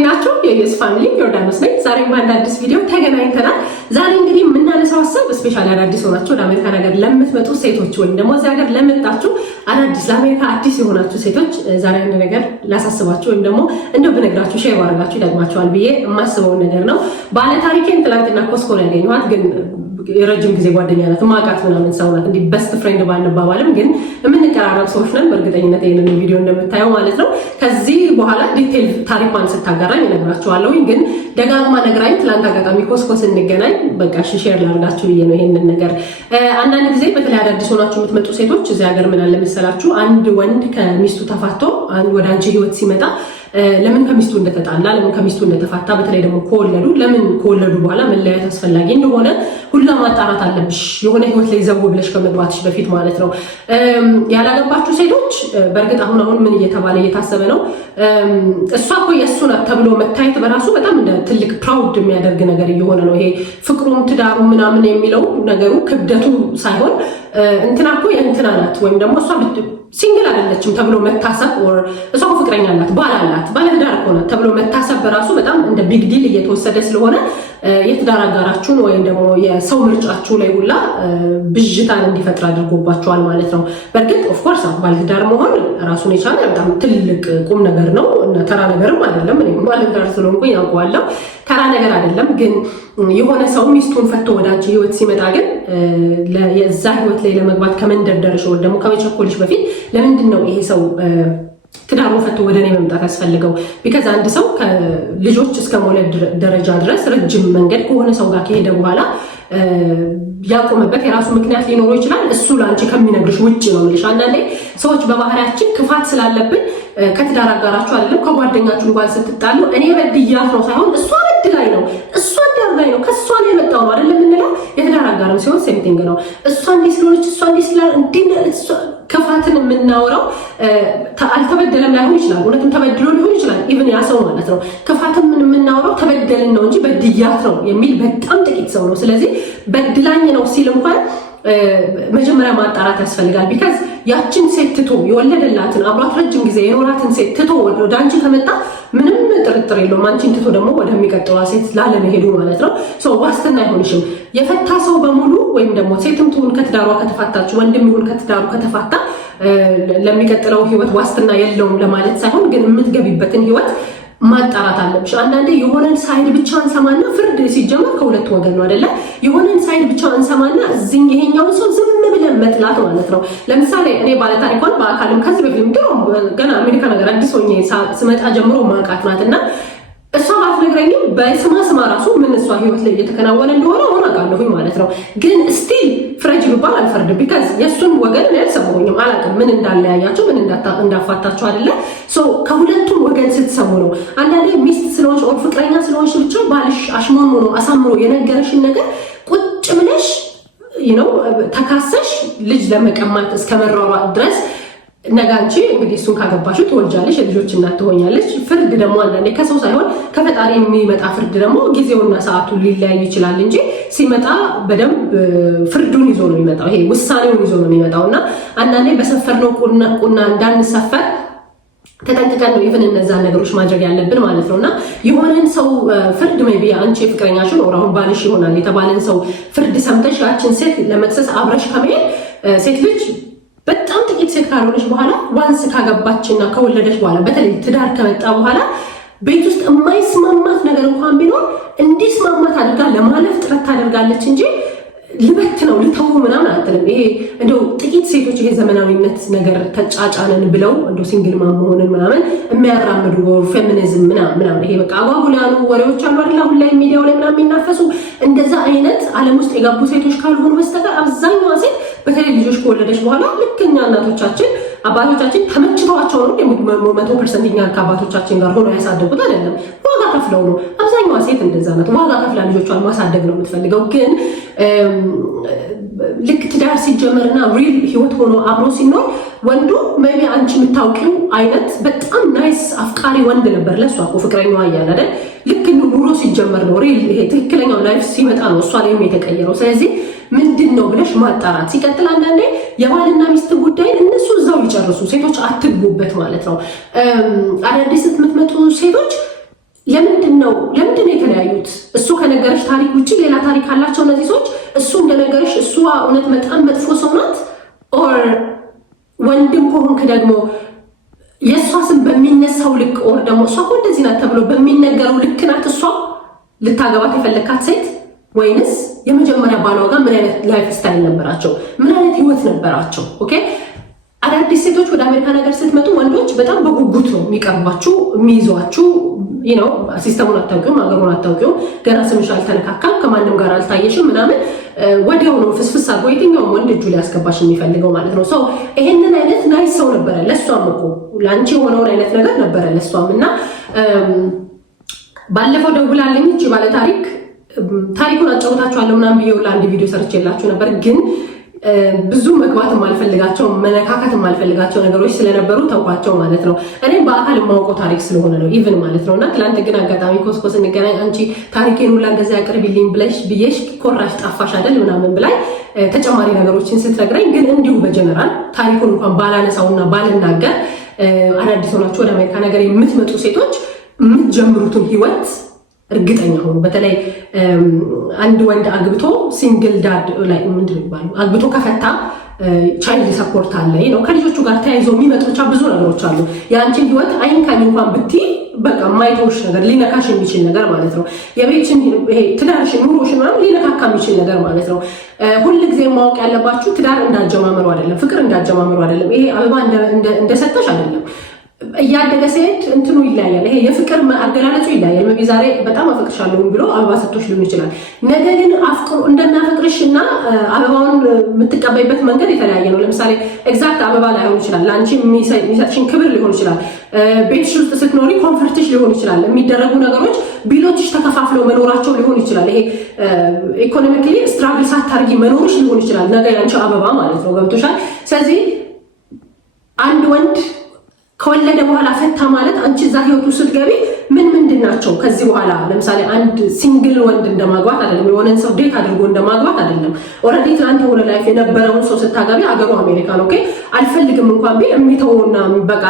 ናችሁ? የዩስ ፋሚሊ ዮርዳኖስ ነኝ። ዛሬ በአንድ አዲስ ቪዲዮ ተገናኝተናል። ዛሬ እንግዲህ የምናነሳው ሀሳብ ስፔሻሊ አዳዲስ ሆናችሁ ወደ አሜሪካ ነገር ለምትመጡ ሴቶች ወይም ደግሞ እዚህ ሀገር ለመጣችሁ አዳዲስ ለአሜሪካ አዲስ የሆናችሁ ሴቶች ዛሬ አንድ ነገር ላሳስባችሁ ወይም ደግሞ እንደው ብነግራችሁ ሼር ባደርጋችሁ ይጠቅማችኋል ብዬ የማስበውን ነገር ነው። ባለ ታሪኬን ትላንትና ኮስኮ ነው ያገኘኋት። ግን የረጅም ጊዜ ጓደኛ ናት፣ ማቃት ምናምን ሰው ናት። እንዲህ በስት ፍሬንድ ባንባባልም ግን የምንቀራረብ ሰዎች ነን። በእርግጠኝነት ይሄንን ቪዲዮ እንደምታየው ማለት ነው። ከዚህ በኋላ ዲቴል ታሪኳን ስታጋራኝ እነግራችኋለሁ። ግን ደጋግማ ነግራኝ ትላንት አጋጣሚ ኮስኮ ስንገናኝ በቃ ሼር ላድርጋችሁ ብዬ ነው ይሄንን ነገር። አንዳንድ ጊዜ በተለይ አዳዲስ ሆናችሁ የምትመጡ ሴቶች እዚህ ሀገር ምን አለ መሰላችሁ፣ አንድ ወንድ ከሚስቱ ተፋቶ ወደ አንቺ ህይወት ሲመጣ ለምን ከሚስቱ እንደተጣላ ለምን ከሚስቱ እንደተፋታ በተለይ ደግሞ ከወለዱ ለምን ከወለዱ በኋላ መለያየት አስፈላጊ እንደሆነ ሁላ ማጣራት አለብሽ፣ የሆነ ህይወት ላይ ዘው ብለሽ ከመግባትሽ በፊት ማለት ነው። ያላገባችሁ ሴቶች በእርግጥ አሁን ምን እየተባለ እየታሰበ ነው፣ እሷ እኮ የእሱ ናት ተብሎ መታየት በራሱ በጣም እንደ ትልቅ ፕራውድ የሚያደርግ ነገር እየሆነ ነው። ይሄ ፍቅሩም ትዳሩ ምናምን የሚለው ነገሩ ክብደቱ ሳይሆን እንትና እኮ የእንትና ናት ወይም ደግሞ እሷ ሲንግል አይደለችም ተብሎ መታሰብ ወር እሷ ፍቅረኛ አላት ባል አላት ባለትዳር እኮ ናት ተብሎ መታሰብ በራሱ በጣም እንደ ቢግ ዲል እየተወሰደ ስለሆነ የትዳር አጋራችሁን ወይም ደግሞ የሰው ምርጫችሁ ላይ ሁላ ብዥታን እንዲፈጥር አድርጎባቸዋል ማለት ነው። በእርግጥ ኦፍኮርስ ባለትዳር መሆን ራሱን የቻለ በጣም ትልቅ ቁም ነገር ነው እና ተራ ነገርም አይደለም። እኔ ባለትዳር ስለሆንኩኝ ያውቀዋለሁ፣ ተራ ነገር አይደለም። ግን የሆነ ሰው ሚስቱን ፈቶ ወደ አንቺ ህይወት ሲመጣ ግን የዛ ህይወት ላይ ለመግባት ከመንደርደርሽ ወይ ደግሞ ከመቸኮልሽ በፊት ለምንድን ነው ይሄ ሰው ትዳሩ ፈቶ ወደ እኔ መምጣት ያስፈልገው? ቢካዝ አንድ ሰው ከልጆች እስከ መውለድ ደረጃ ድረስ ረጅም መንገድ ከሆነ ሰው ጋር ከሄደ በኋላ ያቆመበት የራሱ ምክንያት ሊኖረው ይችላል። እሱ ለአንቺ ከሚነግርሽ ውጭ ነው የምልሽ። አንዳንዴ ሰዎች በባህሪያችን ክፋት ስላለብን ከትዳር አጋራችሁ አይደለም ከጓደኛችሁ እንኳን ስትጣሉ እኔ በድያት ነው ሳይሆን እሷ በድላኝ ነው እሷ ላይ ነው ከእሷ ላይ የመጣው ነው አይደለም የምንለው። የትዳር አጋርም ሲሆን ሴምቲንግ ነው። እሷ እንዲህ ስለሆነች እሷ እንዲህ ስላል ክፋትን የምናወራው አልተበደለም ላይሆን ይችላል፣ እውነትም ተበድሎ ሊሆን ይችላል። ኢቭን ያ ሰው ማለት ነው። ክፋትን የምናወራው ተበደልን ነው እንጂ በድያት ነው የሚል በጣም ጥቂት ሰው ነው። ስለዚህ በድላኝ ነው ሲል እንኳን መጀመሪያ ማጣራት ያስፈልጋል። ቢካዝ ያችን ሴት ትቶ የወለደላትን አብራት ረጅም ጊዜ የኖራትን ሴት ትቶ ወደ አንቺ ከመጣ ምንም ጥርጥር የለውም አንቺን ትቶ ደግሞ ወደሚቀጥዋ ሴት ላለመሄዱ ማለት ነው። ዋስትና አይሆንሽም። የፈታ ሰው በሙሉ ወይም ደግሞ ሴትም ትሁን ከትዳሯ ከተፋታች ወንድም ይሁን ከትዳሩ ከተፋታ ለሚቀጥለው ህይወት ዋስትና የለውም ለማለት ሳይሆን ግን የምትገቢበትን ህይወት ማጣራት አለብሽ። አንዳንዴ የሆነን ሳይድ ብቻ እንሰማና ፍርድ ሲጀመር ከሁለት ወገን ነው አይደለ? የሆነን ሳይድ ብቻ እንሰማና እዚህ ይሄኛውን ሰው ዝም ብለን መጥላት ማለት ነው። ለምሳሌ እኔ ባለታሪኳን በአካልም ከዚህ በፊት ድሮ ገና አሜሪካ ነገር አዲስ ሆኜ ስመጣ ጀምሮ ማውቃት ናትና እሷ ባትነግረኝም በስማ ራሱ ምን እሷ ህይወት ላይ እየተከናወነ እንደሆነ አሁን አውቃለሁኝ ማለት ነው። ግን ስቲል ፍረጅ ብባል አልፈርድም። ቢካዝ የእሱን ወገን እኔ አልሰማሁኝም፣ አላውቅም ምን እንዳለያያቸው ምን እንዳፋታቸው አይደለ። ከሁለቱም ወገን ስትሰሙ ነው። አንዳንዴ ሚስት ስለሆንሽ ኦር ፍቅረኛ ስለሆንሽ ብቻ ባልሽ አሽሞንሙኖ አሳምሮ የነገረሽን ነገር ቁጭ ብለሽ ነው ተካሰሽ ልጅ ለመቀማት እስከመሯሯጥ ድረስ ነገ አንቺ እንግዲህ እሱን ካገባሽው ትወልጃለሽ፣ የልጆች እናት ትሆኛለች። ፍርድ ደግሞ አንዳንዴ ከሰው ሳይሆን ከፈጣሪ የሚመጣ ፍርድ ደግሞ ጊዜውና ሰዓቱን ሊለያይ ይችላል እንጂ ሲመጣ በደንብ ፍርዱን ይዞ ነው የሚመጣው። ይሄ ውሳኔውን ይዞ ነው የሚመጣው እና አንዳንዴ በሰፈርነው ቁና እንዳንሰፈር ተጠንቅቀን ነው ኢቭን እነዛን ነገሮች ማድረግ ያለብን ማለት ነው። እና የሆነን ሰው ፍርድ ሜቢ አንቺ ፍቅረኛሽን ኦር አሁን ባልሽ ይሆናል የተባለን ሰው ፍርድ ሰምተሽ ያችን ሴት ለመክሰስ አብረሽ ከመሄድ ሴት ልጅ በጣም ጥቂት ሴት ካልሆነች በኋላ ዋንስ ካገባችና ከወለደች በኋላ በተለይ ትዳር ከመጣ በኋላ ቤት ውስጥ የማይስማማት ነገር እንኳን ቢኖር እንዲስማማት አድርጋ ለማለፍ ጥረት ታደርጋለች እንጂ ልበት ነው ልተው ምናምን አትልም። ይሄ እንደው ጥቂት ሴቶች ይሄ ዘመናዊነት ነገር ተጫጫነን ብለው እንደው ሲንግል ማም መሆንን ምናምን የሚያራምዱ ፌሚኒዝም ምናምን ይሄ በቃ አጓጉል ያሉ ወሬዎች አሉ አይደል? አሁን ላይ ሚዲያው ላይ ምናምን የሚናፈሱ እንደዛ አይነት ዓለም ውስጥ የገቡ ሴቶች ካልሆኑ በስተቀር አብዛኛዋ ሴት በተለይ ልጆች ከወለደች በኋላ ልክ እኛ እናቶቻችን አባቶቻችን ተመችተዋቸው ነው 100% እኛ ከአባቶቻችን ጋር ሆኖ ያሳደጉት አይደለም። ዋጋ ከፍለው ነው። አብዛኛዋ ሴት እንደዛ ናት። ዋጋ ከፍላ ልጆቿን ማሳደግ ነው የምትፈልገው። ግን ልክ ትዳር ሲጀመርና ሪል ህይወት ሆኖ አብሮ ሲኖር ወንዱ ሜቢ አንቺ የምታውቂው አይነት በጣም ናይስ አፍቃሪ ወንድ ነበር ለሷ እኮ ፍቅረኛዋ እያለ አይደል? ልክ ኑሮ ሲጀመር ነው ሪል ይሄ ትክክለኛው ላይፍ ሲመጣ ነው እሷ ላይ የተቀየረው። ስለዚህ ምንድን ነው ብለሽ ማጣራት። ሲቀጥል አንዳንዴ የባልና ሚስት ጉዳይን እነሱ እዛው ይጨርሱ፣ ሴቶች አትግቡበት ማለት ነው። አዳዲስ የምትመጡ ሴቶች ከነገረሽ ታሪክ ውጪ ሌላ ታሪክ አላቸው እነዚህ ሰዎች። እሱ እንደነገረሽ እሷ እውነት በጣም መጥፎ ሰው ናት ኦር ወንድም ከሆንክ ደግሞ የእሷ ስም በሚነሳው ልክ ኦር ደግሞ እሷ እኮ እንደዚህ ናት ተብሎ በሚነገረው ልክ ናት እሷ ልታገባት የፈለካት ሴት? ወይንስ የመጀመሪያ ባሏ ጋር ምን አይነት ላይፍ ስታይል ነበራቸው? ምን አይነት ህይወት ነበራቸው? ኦኬ አዳዲስ ሴቶች ወደ አሜሪካ ነገር ስትመጡ ወንዶች በጣም በጉጉት ነው የሚቀርቧችሁ የሚይዟችሁ። ነው ሲስተሙን አታውቂውም፣ ሀገሩን አታውቂውም፣ ገና ስምሽ አልተነካካም፣ ከማንም ጋር አልታየሽም ምናምን ወዲያው ነው ፍስፍስ አድርጎ የትኛውም ወንድ እጁ ሊያስገባሽ የሚፈልገው ማለት ነው። ሰው ይሄንን አይነት ናይስ ሰው ነበረ ለእሷም እኮ ለአንቺ የሆነውን አይነት ነገር ነበረ ለእሷም። እና ባለፈው ደውላለኝ እቺ ባለ ታሪኩን አጫውታችኋለሁ ምናምን ብዬው ለአንድ ቪዲዮ ሰርቼላችሁ ነበር ግን ብዙ መግባት የማልፈልጋቸው መነካካት የማልፈልጋቸው ነገሮች ስለነበሩ ተውኳቸው ማለት ነው። እኔም በአካል የማውቀው ታሪክ ስለሆነ ነው ኢቭን ማለት ነው። እና ትላንት ግን አጋጣሚ ኮስኮ ስንገናኝ አንቺ ታሪኬን ሁላ እንደዛ ያቅርቢልኝ ብዬሽ ኮራሽ ጠፋሽ አይደል ምናምን ብላኝ ተጨማሪ ነገሮችን ስትነግረኝ ግን እንዲሁ በጀነራል ታሪኩን እንኳን ባላነሳውና ባልናገር አዳዲስ ሆናችሁ ወደ አሜሪካ ነገር የምትመጡ ሴቶች የምትጀምሩትን ህይወት እርግጠኛ ሆኑ። በተለይ አንድ ወንድ አግብቶ ሲንግል ዳድ ላይ ምንድን ነው አግብቶ ከፈታ ቻይልድ ሰፖርት አለ ነው ከልጆቹ ጋር ተያይዞ የሚመጡ ብቻ ብዙ ነገሮች አሉ። የአንቺን ህይወት አይንካኝ እንኳን ብትይ በቃ ማይቶሽ ነገር ሊነካሽ የሚችል ነገር ማለት ነው። የቤትሽን ይሄ ትዳርሽን ኑሮሽን ምናምን ሊነካካ የሚችል ነገር ማለት ነው። ሁልጊዜ ማወቅ ያለባችሁ ትዳር እንዳጀማመሩ አይደለም፣ ፍቅር እንዳጀማመሩ አይደለም። ይሄ አበባ እንደሰጠሽ አይደለም። እያደገ ሲሄድ እንትኑ ይለያያል። ይሄ የፍቅር አገላለጹ ይለያያል። መቢ ዛሬ በጣም አፈቅርሻለሁ ብሎ አበባ ሰጥቶሽ ሊሆን ይችላል። ነገር ግን አፍቅሩ እንደሚያፈቅርሽና አበባውን የምትቀበይበት መንገድ የተለያየ ነው። ለምሳሌ ኤግዛክት አበባ ላይሆን ይችላል፣ ለአንቺ የሚሰጥሽን ክብር ሊሆን ይችላል፣ ቤትሽ ውስጥ ስትኖሪ ኮንፈርትሽ ሊሆን ይችላል፣ የሚደረጉ ነገሮች ቢሎችሽ ተከፋፍለው መኖራቸው ሊሆን ይችላል። ይሄ ኢኮኖሚካሊ ስትራግል ሳታርጊ መኖርሽ ሊሆን ይችላል። ነገ ያንቺ አበባ ማለት ነው። ገብቶሻል? ስለዚህ አንድ ወንድ ከወለደ በኋላ ፈታ ማለት አንቺ እዛ ህይወቱ ስትገቢ ምንድን ናቸው ከዚህ በኋላ ለምሳሌ አንድ ሲንግል ወንድ እንደማግባት አይደለም፣ የሆነን ሰው ዴት አድርጎ እንደማግባት አይደለም። ኦልሬዲ ትናንት የሆነ ላይፍ የነበረውን ሰው ስታገቢ አገሩ አሜሪካ ነው። ኦኬ አልፈልግም እንኳን ቢል የሚተውና በቃ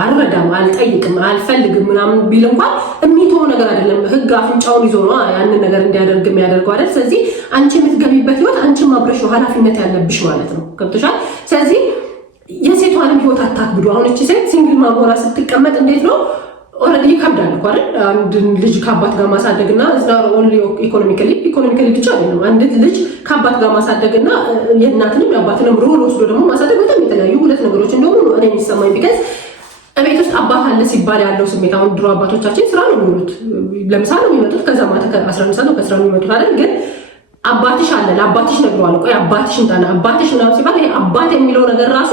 አልረዳም፣ አልጠይቅም፣ አልፈልግም ምናምን ቢል እንኳን የሚተው ነገር አይደለም። ህግ አፍንጫውን ይዞ ነው ያንን ነገር እንዲያደርግ የሚያደርገው አይደል? ስለዚህ አንቺ የምትገቢበት ህይወት አንቺ ማብረሽ ኃላፊነት ያለብሽ ማለት ነው። ገብቶሻል? ስለዚህ የሴቷንም ህይወት አታክብዱ። አሁን እቺ ሴት ሲንግል ማሞራ ስትቀመጥ እንዴት ነው ኦልሬዲ ይከብዳል እኮ አይደል? አንድ ልጅ ከአባት ጋር ማሳደግና እዛ ኦንሊ ኢኮኖሚካሊ ብቻ አይደለም። አንድ ልጅ ከአባት ጋር ማሳደግና የእናትንም የአባትንም ሮል ወስዶ ደግሞ ማሳደግ በጣም የተለያዩ ሁለት ነገሮች እንደሆኑ እኔ የሚሰማኝ ቢገዝ እቤት ውስጥ አባት አለ ሲባል ያለው ስሜት አሁን ድሮ አባቶቻችን ስራ ነው የሚውሉት፣ ለምሳ ነው የሚመጡት፣ ከዛ ማታ ከ11 ሰዓት ነው ከስራ የሚመጡት አይደል? ግን አባትሽ አለ ለአባትሽ ነግረዋል። ቆይ አባትሽ እንታና አባትሽ ምናምን ሲባል ይሄ አባት የሚለው ነገር ራሱ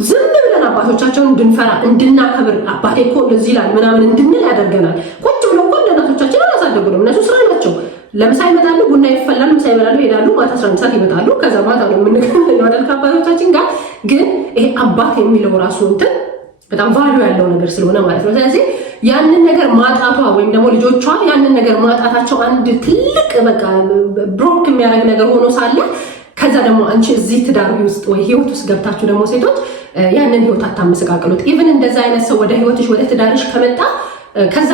ዝም ብለን አባቶቻቸውን እንድንፈራ እንድናከብር አባቴ እኮ እንደዚህ ይላል ምናምን እንድንል ያደርገናል። ቁጭ ብሎ እኮ እናቶቻችን አላሳደጉንም። እነሱ ስራ ናቸው። ለምሳ ይመጣሉ፣ ቡና ይፈላል፣ ምሳ ይበላሉ፣ ይሄዳሉ፣ ማታ 11 ሰዓት ይመጣሉ። ከዛ ማታ ነው የምንገናኘው አይደል ከአባቶቻችን ጋር። ግን ይሄ አባት የሚለው ራሱ እንትን በጣም ቫልዩ ያለው ነገር ስለሆነ ማለት ነው። ስለዚህ ያንን ነገር ማጣቷ ወይም ደግሞ ልጆቿ ያንን ነገር ማጣታቸው አንድ ትልቅ በቃ ብሮክ የሚያደርግ ነገር ሆኖ ሳለ ከዛ ደግሞ አንቺ እዚህ ትዳር ውስጥ ወይ ህይወት ውስጥ ገብታችሁ ደግሞ ሴቶች ያንን ህይወት አታመሰቃቅሉት። ኢቭን እንደዛ አይነት ሰው ወደ ህይወትሽ ወደ ትዳርሽ ከመጣ ከዛ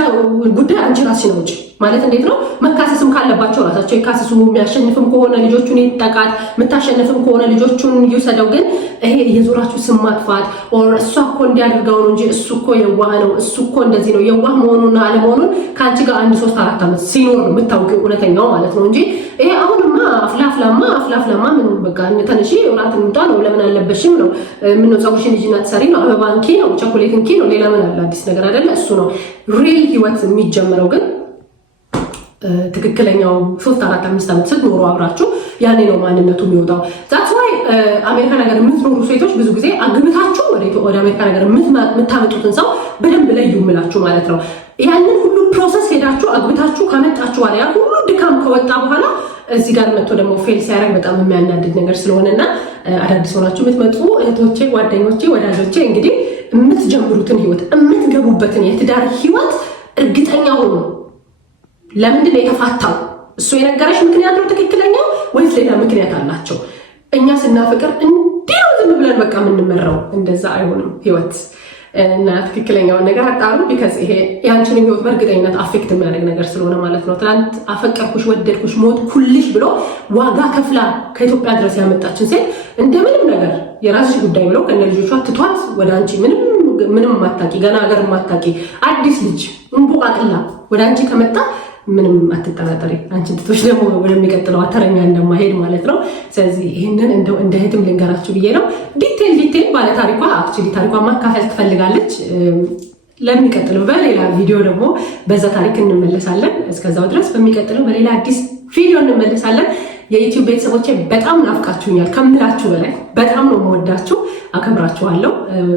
ጉዳይ አንቺ ራስሽ ነው ውጪ ማለት እንዴት ነው? መካሰስም ካለባቸው ራሳቸው ይካሰሱ። የሚያሸንፍም ከሆነ ልጆቹን ይጠቃት፣ የምታሸንፍም ከሆነ ልጆቹን ይውሰደው። ግን ይሄ የዞራችሁ ስም ማጥፋት ኦር እሷ እኮ እንዲያደርገው ነው እንጂ እሱ እኮ የዋህ ነው፣ እሱ እኮ እንደዚህ ነው፣ የዋህ መሆኑና አለመሆኑን ከአንቺ ጋር 1 3 4 ዓመት ሲኖር ነው የምታውቂው እውነተኛው ማለት ነው እንጂ ይሄ አሁንማ አፍላፍላማ ምን በቃ ተነሺ እራት እንውጣ ነው፣ ለምን አለበሽም ነው፣ ምን ነው ፀጉርሽን ልጅና ትሰሪ ነው፣ አበባ እንኪ ነው፣ ቸኮሌት እንኪ ነው፣ ሌላ ምን አለ አዲስ ነገር አይደለ? እሱ ነው ሪል ህይወት የሚጀምረው። ግን ትክክለኛው 3 4 5 ዓመት ስትኖሩ አብራችሁ ያኔ ነው ማንነቱ የሚወጣው። ዛትስ ዋይ አሜሪካ ነገር የምትኖሩ ሴቶች ብዙ ጊዜ አግብታችሁ ወደ አሜሪካ ነገር የምታመጡትን ሰው በደንብ ለዩ የምላችሁ ማለት ነው። ያንን ሁሉ ፕሮሰስ ሄዳችሁ አግብታችሁ ካመጣችሁ በኋላ ያ ሁሉ ድካም ከወጣ በኋላ እዚህ ጋር መጥቶ ደግሞ ፌል ሲያደርግ በጣም የሚያናድድ ነገር ስለሆነና አዳዲስ ሆናችሁ የምትመጡ እህቶቼ፣ ጓደኞቼ፣ ወዳጆቼ እንግዲህ የምትጀምሩትን ህይወት የምትገቡበትን የትዳር ህይወት እርግጠኛ ሆኑ። ለምንድን ነው የተፋታው? እሱ የነገረሽ ምክንያት ነው ትክክለኛው ወይስ ሌላ ምክንያት አላቸው? እኛ ስናፈቅር እንዲሁ ዝም ብለን በቃ የምንመራው እንደዛ አይሆንም ህይወት። እና ትክክለኛውን ነገር አጣሩ። ቢካዝ ይሄ ያንቺን ህይወት በእርግጠኝነት አፌክት የሚያደርግ ነገር ስለሆነ ማለት ነው። ትናንት አፈቀርኩሽ፣ ወደድኩሽ፣ ሞትኩልሽ ብሎ ዋጋ ከፍላ ከኢትዮጵያ ድረስ ያመጣችን ሴት እንደምንም ነገር የራስሽ ጉዳይ ብለው ከነ ልጆቿ ትቷት ወደ አንቺ ምንም ማታቂ ገና ሀገር ማታቂ አዲስ ልጅ እንቡቃቅላ ወደ አንቺ ከመጣ ምንም አትጠራጠሪ። አንቺ ትቶሽ ደግሞ ወደሚቀጥለው አተረኛ እንደማሄድ ማለት ነው። ስለዚህ ይህንን እንደው እንደ እህትም ልንገራችሁ ብዬ ነው። ዲቴል ባለ ታሪኳ አክቹዋሊ ታሪኳ ማካፈል ትፈልጋለች። ለሚቀጥለው በሌላ ቪዲዮ ደግሞ በዛ ታሪክ እንመለሳለን። እስከዛው ድረስ በሚቀጥለው በሌላ አዲስ ቪዲዮ እንመለሳለን። የዩቲዩብ ቤተሰቦቼ በጣም ናፍቃችሁኛል ከምላችሁ በላይ በጣም ነው የምወዳችሁ፣ አከብራችኋለሁ።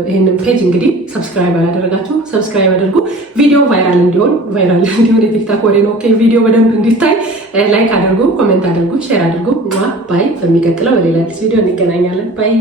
ይህንን ፔጅ እንግዲህ ሰብስክራይብ ያላደረጋችሁ ሰብስክራይብ አድርጉ። ቪዲዮ ቫይራል እንዲሆን የቲክታክ ወሬ ነው። ቪዲዮ በደንብ እንዲታይ ላይክ አድርጉ፣ ኮሜንት አድርጉ፣ ሼር አድርጉ። ባይ። በሚቀጥለው በሌላ አዲስ ቪዲዮ እንገናኛለን። ባይ